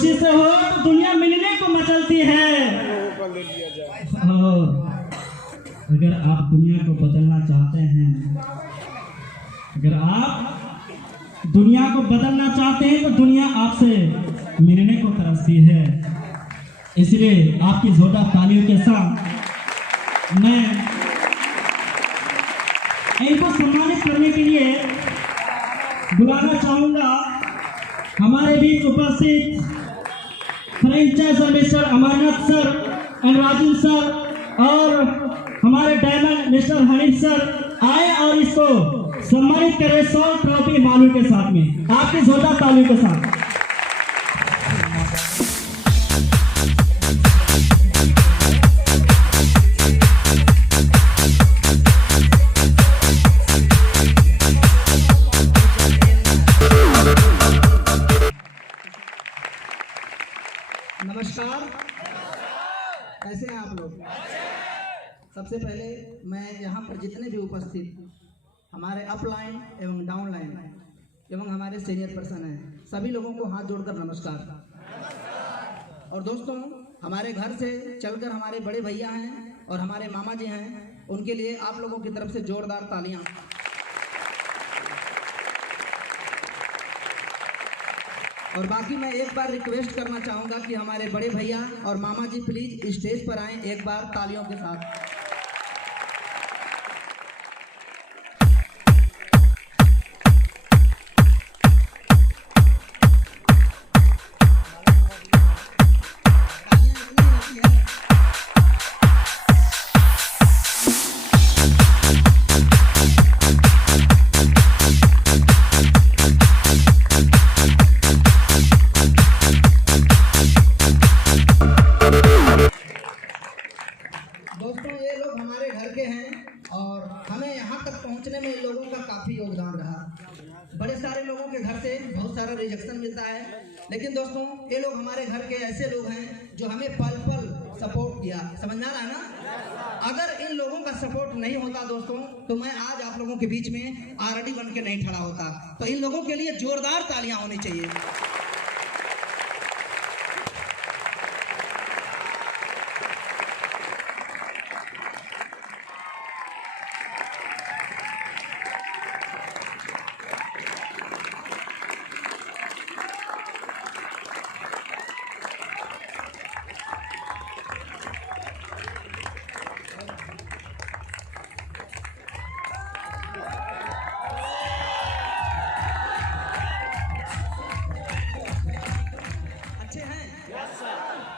खुशी से हो तो दुनिया मिलने को मचलती है। अगर आप दुनिया को बदलना चाहते हैं, अगर आप दुनिया को बदलना चाहते हैं तो दुनिया आपसे मिलने को तरसती है। इसलिए आपकी जोरदार तालियों के साथ मैं इनको सम्मानित करने के लिए बुलाना चाहूंगा हमारे बीच उपस्थित franchiser mister Amarnath sir and Raju sir और हमारे डायमंड मिस्टर हनीफ सर आए और इसको सम्मानित करें 100 ट्रॉफी मालू के साथ में, आपकी जोरदार तालियों के साथ। नमस्कार, कैसे हैं आप लोग? सबसे पहले मैं यहाँ पर जितने भी उपस्थित हमारे अपलाइन एवं डाउनलाइन एवं हमारे सीनियर पर्सन हैं, सभी लोगों को हाथ जोड़कर नमस्कार। और दोस्तों, हमारे घर से चलकर हमारे बड़े भैया हैं और हमारे मामा जी हैं, उनके लिए आप लोगों की तरफ से जोरदार तालियां। और बाकी मैं एक बार रिक्वेस्ट करना चाहूँगा कि हमारे बड़े भैया और मामा जी प्लीज स्टेज पर आएं एक बार तालियों के साथ। दोस्तों, ये लोग हमारे घर के हैं और हमें यहाँ तक पहुँचने में इन लोगों का काफ़ी योगदान रहा। बड़े सारे लोगों के घर से बहुत सारा रिजेक्शन मिलता है, लेकिन दोस्तों ये लोग हमारे घर के ऐसे लोग हैं जो हमें पल पल सपोर्ट किया। समझ में आ रहा है ना? अगर इन लोगों का सपोर्ट नहीं होता दोस्तों तो मैं आज आप लोगों के बीच में आरडी बन के नहीं खड़ा होता। तो इन लोगों के लिए जोरदार तालियां होनी चाहिए।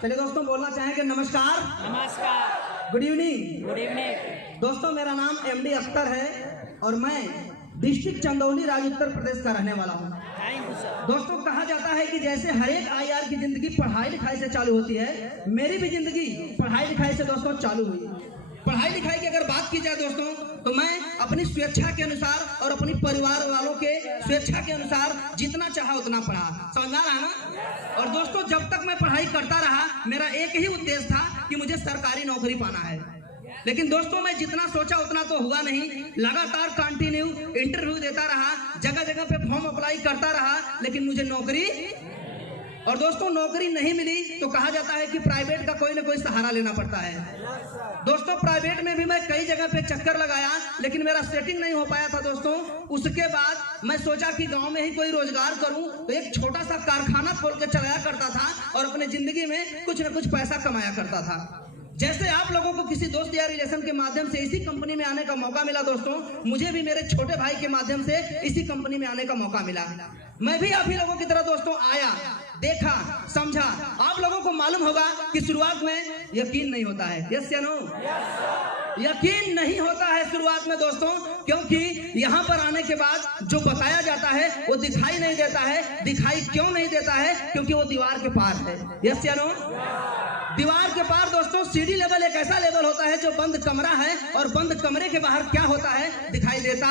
चलिए दोस्तों, बोलना चाहेंगे नमस्कार, नमस्कार, गुड इवनिंग। Good evening. दोस्तों, मेरा नाम एमडी अख्तर है और मैं डिस्ट्रिक्ट चंदौली राज्य उत्तर प्रदेश का रहने वाला हूँ। Thank you sir. दोस्तों, कहा जाता है कि जैसे हर एक आईआर की जिंदगी पढ़ाई लिखाई से चालू होती है, मेरी भी जिंदगी पढ़ाई लिखाई से दोस्तों चालू हुई। पढ़ाई लिखाई की अगर बात की जाए दोस्तों, तो मैं अपनी स्वेच्छा के अनुसार और अपनी परिवार वालों के स्वेच्छा के अनुसार जितना चाहा उतना पढ़ा। समझ आ रहा है ना? और दोस्तों, जब तक मैं पढ़ाई करता रहा, मेरा एक ही उद्देश्य था कि मुझे सरकारी नौकरी पाना है। लेकिन दोस्तों, मैं जितना सोचा उतना तो हुआ नहीं। लगातार कंटिन्यू इंटरव्यू देता रहा, जगह जगह पे फॉर्म अप्लाई करता रहा, लेकिन मुझे नौकरी और दोस्तों नौकरी नहीं मिली तो कहा जाता है कि प्राइवेट का कोई ना कोई सहारा लेना पड़ता है। दोस्तों, प्राइवेट में भी मैं कई जगह पे चक्कर लगाया, लेकिन मेरा सेटिंग नहीं हो पाया था दोस्तों। उसके बाद मैं सोचा कि गांव में ही कोई रोजगार करूं, तो एक छोटा सा कारखाना खोल के चलाया करता था और अपने जिंदगी में कुछ न कुछ पैसा कमाया करता था। जैसे आप लोगों को किसी दोस्त या रिलेशन के माध्यम से इसी कंपनी में आने का मौका मिला दोस्तों, मुझे भी मेरे छोटे भाई के माध्यम से इसी कंपनी में आने का मौका मिला। मैं भी आप ही लोगों की तरह दोस्तों आया, देखा, समझा। आप लोगों को मालूम होगा कि शुरुआत में यकीन नहीं होता है। यस या नो? यकीन नहीं होता है शुरुआत में दोस्तों, क्योंकि यहाँ पर आने के बाद जो बताया जाता है वो दिखाई नहीं देता है। दिखाई क्यों नहीं देता है? क्योंकि वो दीवार के पार है। यस या नो? दीवार के पार दोस्तों सीढ़ी लेवल एक ऐसा लेवल होता है जो बंद कमरा है, और बंद कमरे के बाहर क्या होता है दिखाई देता।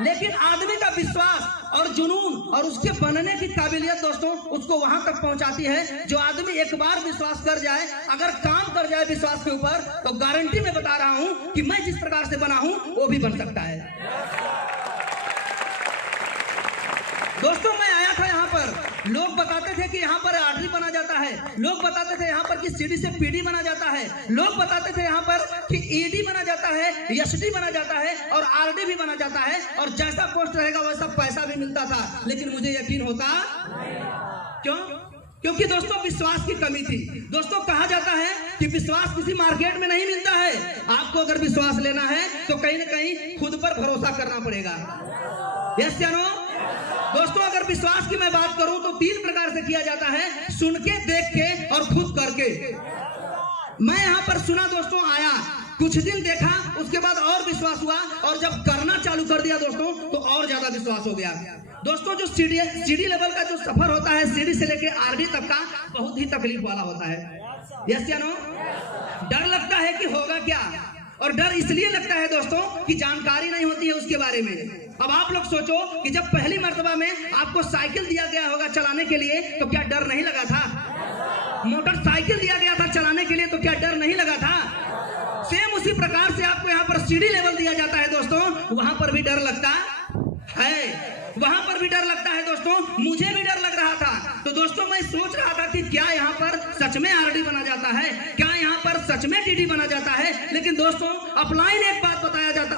लेकिन आदमी का विश्वास और जुनून और उसके बनने की काबिलियत दोस्तों उसको वहां तक पहुंचाती है। जो आदमी एक बार विश्वास कर जाए, अगर काम कर जाए विश्वास के ऊपर, तो गारंटी में बता रहा हूं कि मैं जिस प्रकार से बना हूं वो भी बन सकता है। दोस्तों, मैं आया था यहाँ पर लोग बताते थे कि यहाँ पर आर्टरी बना जाता है, लोग बताते थे यहाँ पर कि सीडी से पीडी बना जाता है, लोग बताते थे यहाँ पर कि ईडी बना जाता है, एसडी बना जाता है और आरडी भी बना जाता है, और जैसा पोस्ट रहेगा वैसा पैसा भी मिलता था। लेकिन मुझे यकीन होता क्यों? क्योंकि दोस्तों विश्वास की कमी थी। दोस्तों कहा जाता है कि विश्वास किसी मार्केट में नहीं मिलता है। आपको अगर विश्वास लेना है तो कहीं ना कहीं खुद पर भरोसा करना पड़ेगा। यस या नो? दोस्तों अगर विश्वास की मैं बात करूं तो 3 प्रकार से किया जाता है, सुन के, देख के और खुद करके। मैं यहाँ पर सुना दोस्तों, आया, कुछ दिन देखा, उसके बाद और विश्वास हुआ, और जब करना चालू कर दिया दोस्तों तो और ज्यादा विश्वास हो गया। दोस्तों जो सीडी लेवल का जो सफर होता है, सीडी से लेके आरडी तक का, बहुत ही तकलीफ वाला होता है। यस या नो? डर लगता है कि होगा क्या, और डर इसलिए लगता है दोस्तों कि जानकारी नहीं होती है उसके बारे में। अब आप लोग सोचो कि जब पहली मर्तबा में आपको साइकिल दिया गया होगा चलाने के लिए तो क्या डर नहीं लगा था? मोटरसाइकिल दिया गया था चलाने के लिए तो क्या डर नहीं लगा था? सेम उसी प्रकार से आपको यहाँ पर सीडी लेवल दिया जाता है दोस्तों, वहां पर भी डर लगता है, वहां पर भी डर लगता है दोस्तों। मुझे भी डर लग रहा था। तो दोस्तों मैं सोच रहा था कि क्या यहाँ पर सच में आरडी बना जाता है, क्या यहाँ पर सच में टीडी बना जाता है। लेकिन दोस्तों अपलाइन एक बात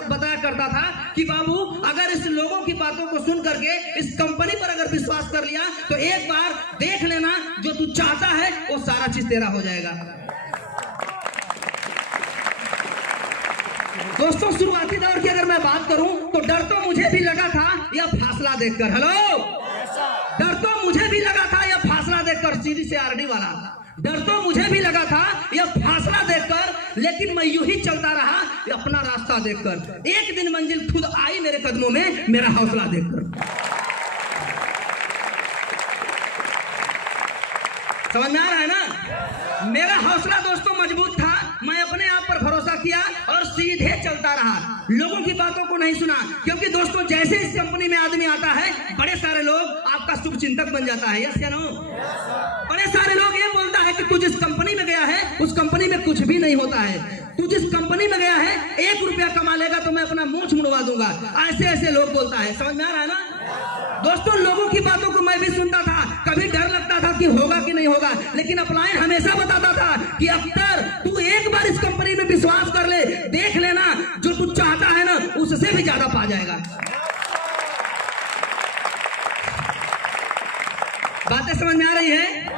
बताया करता था कि बाबू अगर इस लोगों की बातों को सुन करके इस कंपनी पर अगर विश्वास कर लिया तो एक बार देख लेना, जो तू चाहता है वो सारा चीज तेरा हो जाएगा। दोस्तों शुरुआती दौर की अगर मैं बात करूं तो डर तो मुझे भी लगा था यह फासला देखकर। हेलो, डर तो मुझे भी लगा था यह फासला देखकर, सीडी से आरडी वाला डर तो मुझे भी लगा था यह फासला देखकर, लेकिन मैं यूं ही चलता रहा अपना रास्ता देखकर। एक दिन मंजिल खुद आई मेरे कदमों में, मेरा हौसला देखकर। समझ में आ रहा है ना? मेरा हौसला दोस्तों मजबूत था, मैं अपने आप पर भरोसा किया और सीधे चलता रहा, लोगों की बातों को नहीं सुना। क्योंकि दोस्तों जैसे इस कंपनी में आदमी आता है, बड़े सारे लोग आपका शुभ चिंतक बन जाता है। यस या नो? बड़े सारे लोग ये बोलता है कि तू जिस कंपनी में गया है उस कंपनी में कुछ भी नहीं होता है, तू जिस कंपनी में गया है 1 रुपया कमा लेगा तो मैं अपना मुंह मुड़वा दूंगा, ऐसे ऐसे लोग बोलता है। समझ में आ रहा है ना? दोस्तों लोगों की बातों को मैं भी सुनता था, कभी डर लगता था कि होगा कि नहीं होगा, लेकिन अपलाइन हमेशा बताता था कि अख्तर तू एक बार इस कंपनी में विश्वास कर ले, देख लेना, जो तू चाहता है ना उससे भी ज्यादा पा जाएगा। बातें समझ में आ रही है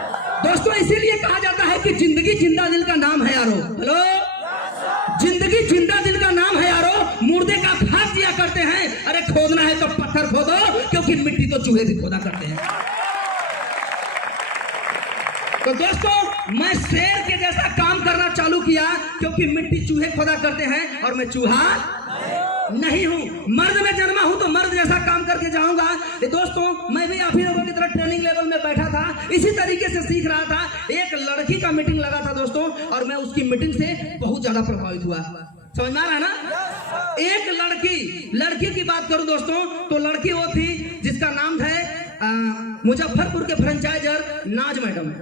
दोस्तों? इसीलिए कहा जाता है कि जिंदगी जिंदा दिल का नाम है यारो। हेलो, जिंदगी जिंदा दिल का नाम है यारो। मुर्दे का भाग दिया करते हैं, अरे खोदना है तो पत्थर खोदो, क्योंकि मिट्टी तो चूहे भी खोदा करते हैं। तो दोस्तों मैं शेर के जैसा काम करना चालू किया, क्योंकि मिट्टी चूहे खोदा करते हैं और मैं चूहा नहीं हूं। मर्द में जन्मा हूं तो मर्द जैसा काम करके जाऊंगा। दोस्तों मैं भी आप ही लोगों की तरह ट्रेनिंग लेवल में बैठा था, इसी तरीके से सीख रहा था। एक लड़की का मीटिंग लगा था दोस्तों, और मैं उसकी मीटिंग से बहुत ज्यादा प्रभावित हुआ। समझ में आ रहा है ना? एक लड़की की बात करूं दोस्तों तो लड़की वो थी जिसका नाम है मुजफ्फरपुर के फ्रेंचाइजर नाज मैडम।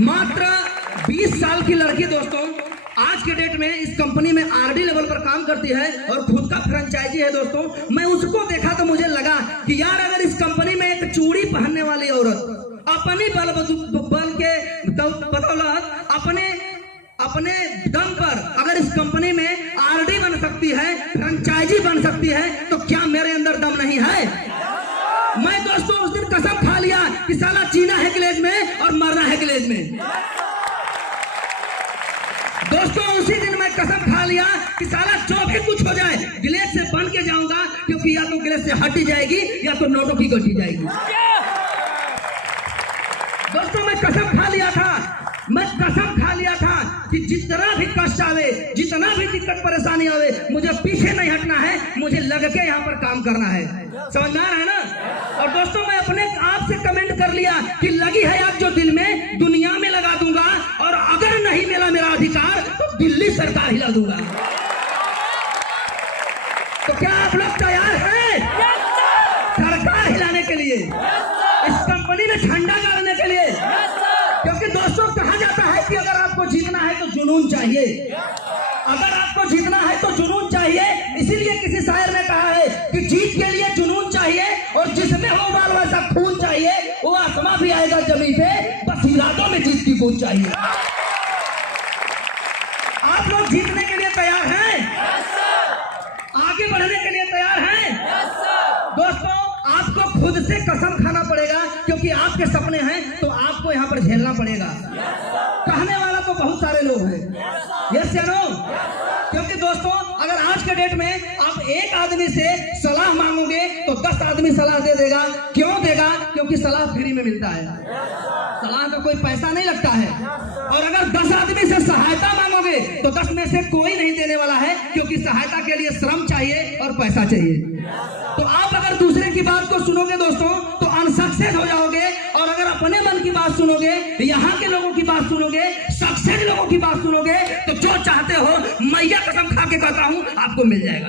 मात्र 20 साल की लड़की दोस्तों आज के डेट में इस कंपनी में आरडी लेवल पर काम करती है और खुद का फ्रेंचाइजी है दोस्तों। मैं उसको देखा तो मुझे लगा कि यार अगर इस कंपनी में एक चूड़ी पहनने वाली औरत अपनी बल के बदौलत अपने दम पर अगर इस कंपनी में आरडी बन सकती है, फ्रेंचाइजी बन सकती है, तो क्या मेरे अंदर दम नहीं है? मैं दोस्तों उस दिन कसम खा लिया कि साला जीना है गिलेज में और मरना है गिलेज में। दोस्तों उसी दिन मैं कसम खा लिया कि साला जो भी कुछ हो जाए गिलेज से बन के जाऊंगा, क्योंकि या तो गिलेज से हटी जाएगी या तो नोटों की गटी जाएगी। दोस्तों मैं कसम खा लिया था कि जितना भी कष्ट आवे, जितना भी दिक्कत परेशानी आवे, मुझे पीछे नहीं हटना है, मुझे लग के यहाँ पर काम करना है। समझ में आ रहा है ना? और दोस्तों मैं अपने आप से कमेंट कर लिया कि लगी है आग जो दिल में, दुनिया में लगा दूंगा, और अगर नहीं मिला मेरा अधिकार तो दिल्ली सरकार हिला दूंगा। तो क्या आप लोग तैयार हैं सरकार हिलाने के लिए, इस कंपनी में झंडा गाड़ने के लिए? क्योंकि दोस्तों कहा जाता है कि अगर आपको जीतना है तो जुनून चाहिए, अगर आपको जीतना है तो जुनून चाहिए। इसीलिए किसी शायर ने कहा है कि जीत के लिए जुनून चाहिए, और जिस थे, बस इरादों में जीत की गूंज चाहिए। आप लोग जीतने के लिए तैयार हैं? आगे बढ़ने के लिए तैयार हैं? दोस्तों, आपको खुद से कसम खाना पड़ेगा, क्योंकि आपके सपने हैं तो आपको यहाँ पर झेलना पड़ेगा। कहने वाला तो बहुत सारे लोग हैं, यस या नो? क्योंकि दोस्तों, अगर आज के डेट में आप एक आदमी से सलाह मांगोगे तो 10 आदमी सलाह दे देगा। क्यों देगा? क्योंकि सलाह फ्री में मिलता है, सलाह का कोई पैसा नहीं लगता है। और अगर 10 आदमी से सहायता मांगोगे तो 10 में से कोई नहीं देने वाला है, क्योंकि सहायता के लिए श्रम चाहिए और पैसा चाहिए। तो आप अगर दूसरे की बात को सुनोगे दोस्तों तो अनसक्सेस हो जाओगे, और अगर अपने मन की बात सुनोगे, यहाँ के लोगों की बात सुनोगे, सक्सेस लोगों की बात सुनोगे, तो जो चाहते हो मैया कसम खा के कहता हूं आपको मिल जाएगा।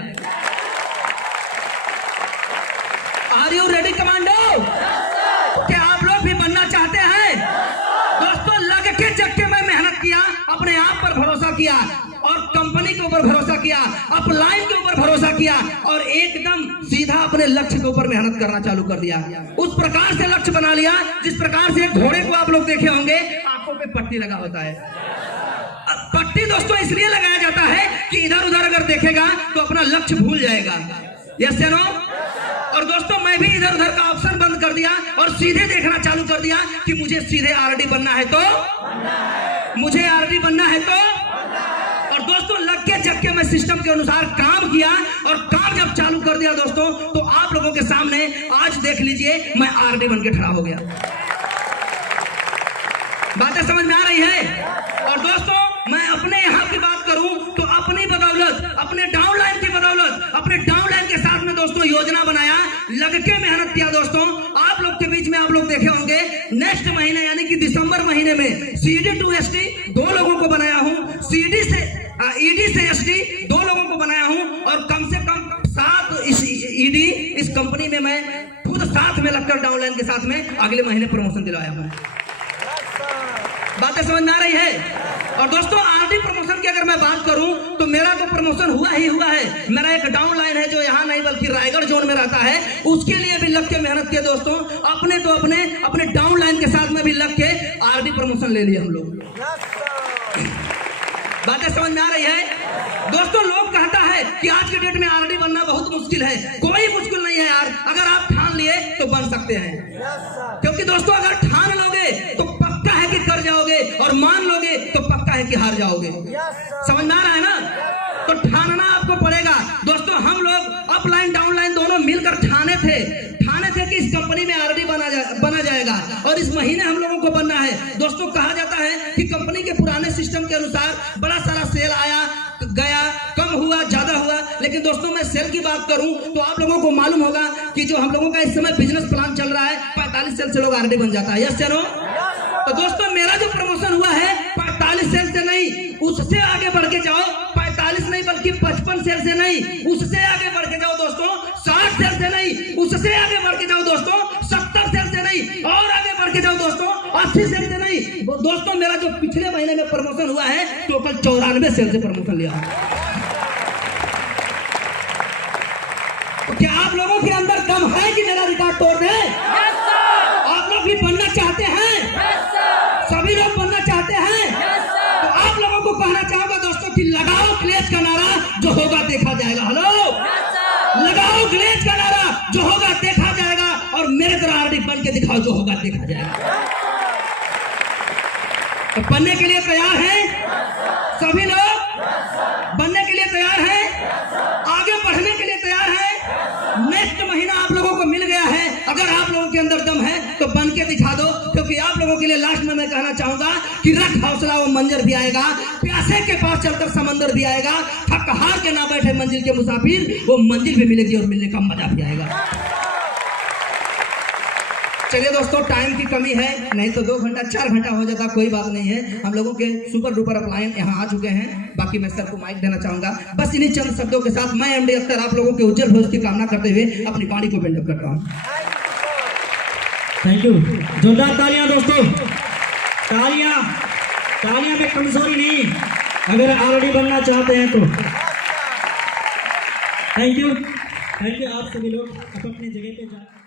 Are you ready commando? क्या आप लोग भी बनना चाहते हैं? दोस्तों, लग के जग के मैं मेहनत किया, अपने आप पर भरोसा किया, और कंपनी के ऊपर भरोसा किया, अपलाइन के ऊपर भरोसा किया, और एकदम सीधा अपने लक्ष्य के ऊपर मेहनत करना चालू कर दिया। उस प्रकार से लक्ष्य बना लिया जिस प्रकार से एक घोड़े को आप लोग देखे होंगे, आंखों पे पट्टी लगा होता है। पट्टी दोस्तों इसलिए लगाया जाता है कि इधर उधर अगर देखेगा तो अपना लक्ष्य भूल जाएगा, यस या नो? और दोस्तों, मैं भी इधर उधर का ऑप्शन बंद कर दिया और सीधे देखना चालू कर दिया कि मुझे सीधे आरडी बनना है, तो मुझे आरडी बनना है तो। और दोस्तों, लग के जग के मैं सिस्टम के अनुसार काम किया, और काम जब चालू कर दिया दोस्तों, तो आप लोगों के सामने आज देख लीजिए मैं आरडी बन के खड़ा हो गया। बातें समझ में आ रही है? और दोस्तों, मैं अपने यहाँ की बात करूं तो अपनी बदौलत, अपने डाउनलाइन की बदौलत, अपने डाउनलाइन के साथ में दोस्तों योजना बनाया, लग के मेहनत किया। दोस्तों, आप लोग के बीच में आप लोग देखे होंगे, नेक्स्ट महीने यानी कि दिसंबर महीने में CD to SD 2 लोगों को बनाया हूं, ED से SD 2 लोगों को बनाया हूं, और कम से कम 7 ED इस कंपनी में मैं खुद साथ में लगकर डाउनलाइन के साथ में अगले महीने प्रमोशन दिलाया हूं। बातें समझ में आ रही है? और दोस्तों, आरडी प्रमोशन की अगर मैं बात करूं तो मेरा तो प्रमोशन हुआ ही हुआ है। मेरा एक डाउनलाइन है जो यहाँ नहीं बल्कि रायगढ़ जोन में रहता है, उसके लिए भी लग के मेहनत किया दोस्तों। अपने तो अपने डाउनलाइन के साथ में भी लग के आरडी प्रमोशन ले लिए हम लोग। बातें समझ में आ रही है? दोस्तों, लोग कहता है कि आज के डेट में आरडी बनना बहुत मुश्किल है। कोई मुश्किल नहीं है यार, अगर आप ठान लिए तो बन सकते हैं। क्योंकि दोस्तों, अगर ठान लोगे तो पक्का है कि कर जाओगे, और मान लोगे तो पक्का है कि हार जाओगे। समझ में आ रहा है ना? तो ठानना आपको पड़ेगा। दोस्तों, हम लोग अपलाइन डाउनलाइन दोनों मिलकर ठाने थे कि इस कंपनी में आरडी बना जाएगा, और इस महीने हम लोगों को बनना है। दोस्तों, कहा जाता है कि कंपनी के पुराने सिस्टम के अनुसार बड़ा सारा सेल आया गया, कम हुआ ज्यादा हुआ, लेकिन दोस्तों मैं सेल की बात करूं तो आप लोगों को मालूम होगा कि जो हम लोगों का इस समय बिजनेस प्लान चल रहा है, 45 सेल से लोग आरडी बन जाता है, यस या नो? तो दोस्तों, मेरा जो प्रमोशन हुआ है 45 सेल से नहीं, उससे आगे बढ़ के जाओ। 45 नहीं बल्कि 55 सेल से नहीं, उससे आगे बढ़ के जाओ दोस्तों। 60 सेल से नहीं, उससे आगे बढ़ के जाओ दोस्तों। 70 सेल से नहीं, और आगे बढ़ के जाओ दोस्तों। 80 सेल से नहीं। दोस्तों, मेरा जो पिछले महीने में प्रमोशन हुआ है, टोटल 94 सेल से प्रमोशन लिया। तो क्या आप लोगों के अंदर दम है कि मेरा रिकॉर्ड तोड़ दे? आप लोग भी बनना चाहते हैं? सभी लोग बनना चाहते हैं? तो आप लोगों को कहना चाहूंगा दोस्तों कि लगाओ ग्लेज का नारा, जो होगा देखा जाएगा। हेलो, लगाओ ग्लेज का नारा, जो होगा देखा जाएगा, और मेरे तरह आरडी बन के दिखाओ, जो होगा देखा जाएगा। तो बनने के लिए तैयार हैं सभी लोग? बनने के लिए तैयार हैं? आगे बढ़ने के लिए तैयार हैं? नेक्स्ट महीना आप लोगों को मिल गया है। अगर आप लोगों के अंदर दम है तो बन के दिखा दो, क्योंकि आप लोगों के लिए लास्ट में मैं कहना चाहूंगा कि रख हौसला, वो मंजर भी आएगा। प्यासे के पास चलकर समंदर भी आएगा। थक हार के ना बैठे मंजिल के मुसाफिर, वो मंजिल भी मिलेगी और मिलने का मजा भी आएगा। चलिए दोस्तों, टाइम की कमी है, नहीं तो 2 घंटा 4 घंटा हो जाता, कोई बात नहीं है। हम लोगों के सुपर डुपर अपलाइन यहाँ आ चुके हैं। बाकी मैं सर को माइक देना चाहूंगा। बस इन्हीं चंद शब्दों के साथ मैं एमडी अख्तर आप लोगों के उज्जवल भविष्य की कामना करते हुए अपनी वाणी को बिल्डअप करता हूँ। थैंक यू, जोरदार तालियां दोस्तों। तालियां में कमजोरी नहीं, अगर आरडी बनना चाहते हैं तो। थैंक यू आप सभी लोग अपनी जगह पे जा।